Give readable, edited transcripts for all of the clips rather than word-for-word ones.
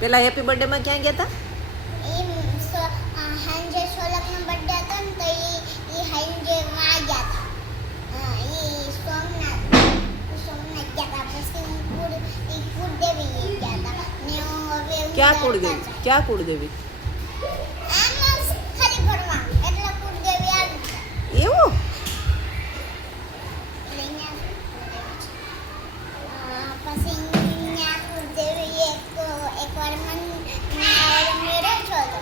પેલા happy birthday માં ક્યાં ગયા હતા? હાંજે સોલકનો બર્થડે હતો ને તો ઈ હાંજે માં ગયા હતા. ઈ સોમનાથ ગયા હતા. પછી કુળદેવી ગયા હતા. ને હવે ક્યાં કુળદેવી? ક્યાં કુળદેવી? આમ ખાલી ફરવા એટલે કુળદેવી આવી ગયા. એવું? પછી ત્યાં કુળદેવી એકવાર મેળો છો તો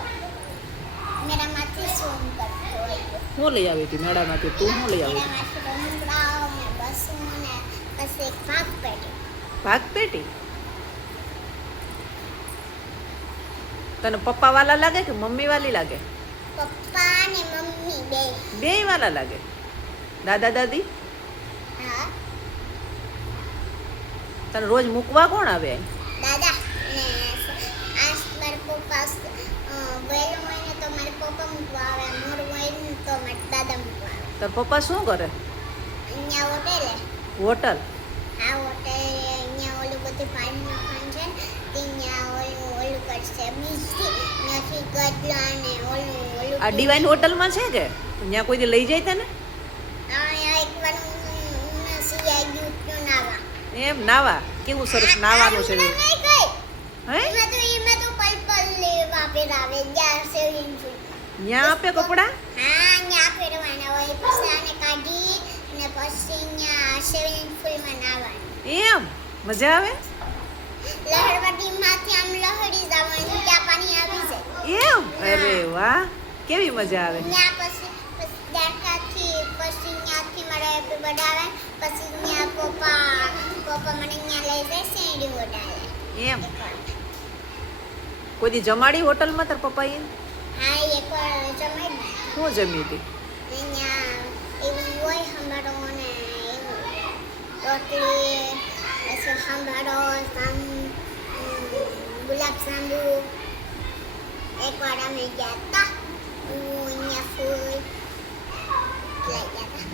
મેળામાંથી શું કરતો હોય. હું લઈ આવી હતી મેળામાંથી? તું શું લઈ આવી હતી? મેળામાંથી રમકડાઓ ને બસો ને પછી એક ભાગ પેટી. ભાગ પેટી? તને પપ્પા વાલા લાગે કે મમ્મી વાલી લાગે? પપ્પા ને મમ્મી બે. બેય વાલા લાગે. દાદા દાદી? હા તને રોજ મૂકવા કોણ આવે? દાદા ને આજ મારા પપ્પા વહેલું હોય ને તો મારા પપ્પા મૂકવા આવે, મોડું હોય ને તો મારા દાદા મૂકવા આવે. તાર પપ્પા શું કરે? અહીંયા હોટેલે. હોટલ? આ હોટેલ અહીંયા ઓલું બધું પાણી નાખવાનું છે ને ત્યાં ઓલું કરશે બીજથી ત્યાંથી ગટલા ને ઓલું આ ડિવાઇન હોટલમાં છે કે ત્યાં કોઈ દી લઈ જાય તને? અહીંયા એકવાર હું સિયાઈ ગયું હતું નાવા. એમ નાવા? કેવું સરસ નાવાનું છે. હે? એમાં તો પલ લેવા પહેરાવે જ્યાં સ્વિમિંગ પુલ. ત્યાં આપે કપડા? હા ત્યાં પહેરવાના હોય પછી આને કાઢી ને પછી ત્યાં સ્વિમિંગ પુલમાં નાવાનું. એમ મજા આવે? લહરવાટીમાંથી આમ લહરી જવાનું ત્યાં પાણી આવી જાય. એમ? અરે વાહ, કેવી મજા આવે. ત્યાં પછી ત્યાંથી પછી ત્યાંથી મારા હેપી બર્થડે આવે પછી ત્યાં પપ્પા મને ત્યાં લઈ જાય શેરડી વડાવે. એમ? કોઈ દી જમાડી હોટલમાં તાર પપ્પાએ? હા એકવાર જમાડી. શું જમી હતી? ત્યાં એવું હોય સંભાળો ને એવું રોટલી પછી સંભાળો ગુલાબ જાંબુ. એકવાર અમે ગયા હતા અહીંયા ફૂલ લઈ ગયા હતા.